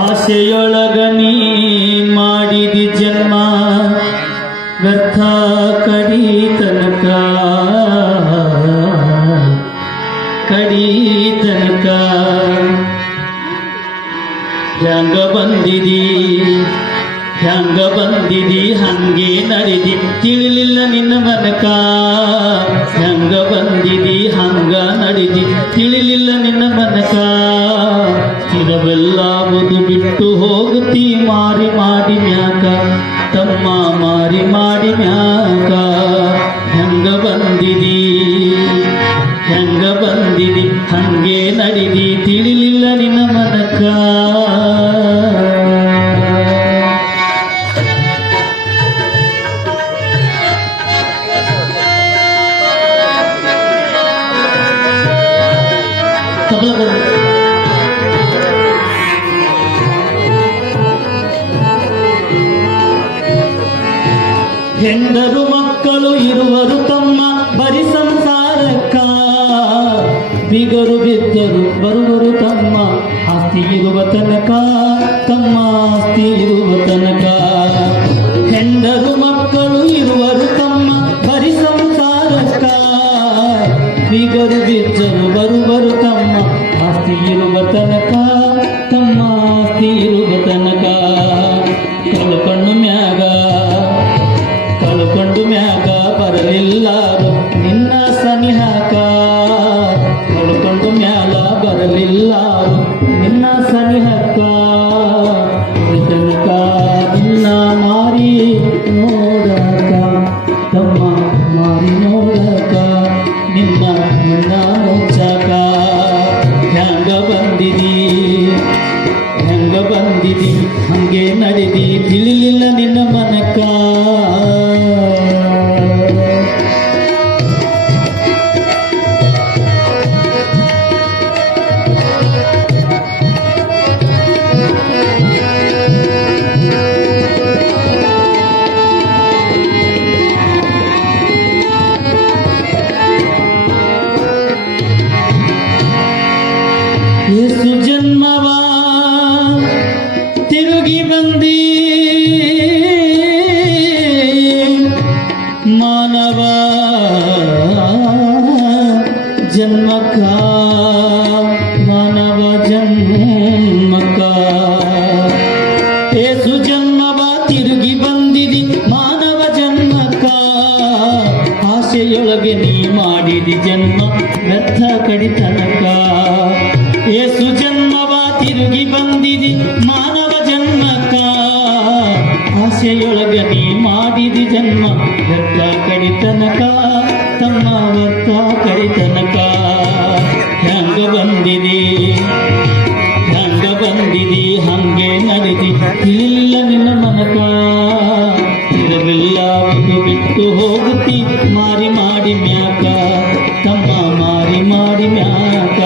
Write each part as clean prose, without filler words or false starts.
ಆಸೆಯೊಳಗ ನೀ ಮಾಡಿದಿ ಜನ್ಮ ವ್ಯರ್ಥ ಕಡಿ ತನಕ ಹ್ಯಾಂಗ ಬಂದಿದಿ ಹಂಗೆ ನಡೆದಿ ತಿಳಿಲಿಲ್ಲ ನಿನ್ನ ಮನಕ ಹ್ಯಾಂಗ ಬಂದಿದಿ ಹಂಗ ನಡೆದಿ ತಿಳಿಲಿಲ್ಲ ನಿನ್ನ ಮನಕ ಸ್ಥಿರವೆಲ್ಲಾವುದು ಬಿಟ್ಟು ಹೋಗುತ್ತಿ ಮಾರಿ ಮಾಡಿ ಮ್ಯಾಕ ತಮ್ಮ ಮಾರಿ ಮಾಡಿ ಮ್ಯಾಕ ಹ್ಯಾಂಗ ಬಂದಿದಿ ಹಂಗೆ ನಡೆದಿ ತಿಳಿಲಿಲ್ಲ ನಿನ್ನ ಮನಕ ಹೆಂಡರು ಮಕ್ಕಳು ಇರುವರು ತಮ್ಮ ಬರಿ ಸಂಸಾರಕ್ಕ ಬಿಗರು ಬಿದ್ದರು ಬರುವರು ತಮ್ಮ ಆಸ್ತಿ ಇರುವ ತನಕ ಹೆಂಡರು ಮಕ್ಕಳು ಇರುವರು ತಮ್ಮ ಬರಿ ಸಂಸಾರಕ್ಕ ಬಿಗರು ಬಿದ್ದರು ಬರುವರು ತಮ್ಮ ಆಸ್ತಿ ಇರುವ ತನಕ ಕಳ್ಕೊಂಡು ಮ್ಯಾಗ ಬರಲಿಲ್ಲಾರು ನಿನ್ನ ಸನಿಹಕ ಕಳ್ಕೊಂಡು ಮ್ಯಾಲ ಬರಲಿಲ್ಲಾರು ನಿನ್ನ ಸನಿಹಕ ತನಕ ನಿನ್ನ ಮಾರಿ ನೋಡಕ ತಮ್ಮ ಮಾರಿ ನೋಡಕ ನಿನ್ನ ಮುಚ್ಚಕ ಹ್ಯಾಂಗ ಬಂದಿದಿ ಹಂಗೆ ನಡೆದಿ ತಿಳಿಲಿಲ್ಲ ನಿನ್ನ ಮನಕ ಯೇಸು ಜನ್ಮವ ತಿರುಗಿ ಬಂದಿ ಮಾನವ ಜನ್ಮಕ ಯೇಸು ಜನ್ಮವ ತಿರುಗಿ ಬಂದಿದಿ ಮಾನವ ಜನ್ಮಕ ಆಸೆಯೊಳಗೆ ನೀ ಮಾಡಿದಿ ಜನ್ಮ ವ್ಯರ್ಥ ಕಡಿತನಕ ಯೇಸು ಜನ್ಮವ ತಿರುಗಿ ಬಂದಿದಿ ಮಾನವ ಜನ್ಮಕ ಆಸೆಯೊಳಗ ನೀ ಮಾಡಿದಿ ಜನ್ಮ ವ್ಯರ್ಥ ಕಡಿತನಕ ತಮ್ಮ ವ್ಯರ್ಥ ಕಡಿತನಕ ಹ್ಯಾಂಗ ಬಂದಿದಿ ಹಂಗೆ ನಡೆದಿ ಇಲ್ಲ ನಿನ್ನ ಮನಕ ಇರವೆಲ್ಲಾವುದು ಬಿಟ್ಟು ಹೋಗುತ್ತಿ ಮಾರಿ ಮಾಡಿ ಮ್ಯಾಕ ತಮ್ಮ ಮಾರಿ ಮಾಡಿ ಮ್ಯಾಕ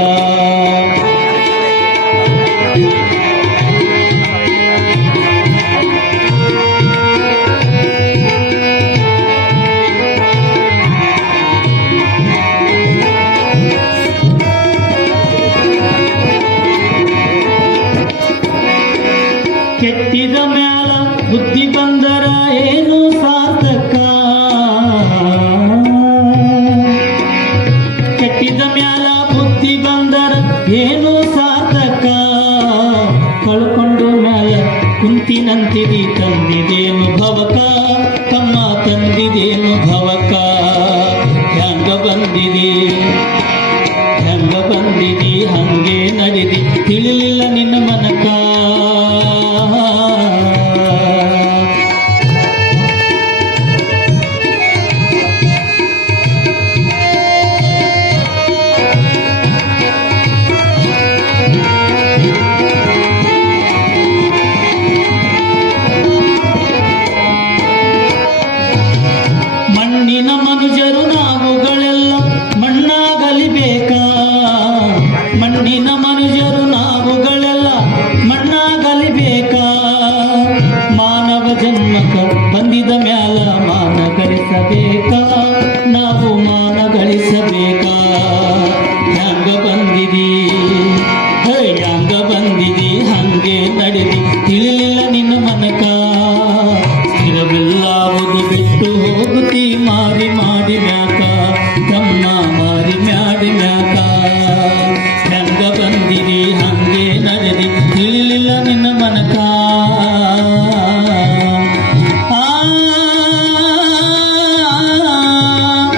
ಕೆಟ್ಟಿದ ಮ್ಯಾಲ ಬುದ್ಧಿ ಬಂದರ ಏನು ಸಾರ್ಥಕ ಕೆಟ್ಟಿದ ಮ್ಯಾಲ ಬುದ್ಧಿ ಬಂದರ ಏನು ಸಾರ್ಥಕ ಕಳ್ಕೊಂಡು ಮ್ಯಾಲ ಕುಂತಿನಂತಿದಿ ತಂದಿದೇನು ಭವಕ ತಮ್ಮ ತಂದಿದೇನು ಭವಕ ಹ್ಯಾಂಗ ಬಂದಿದೆ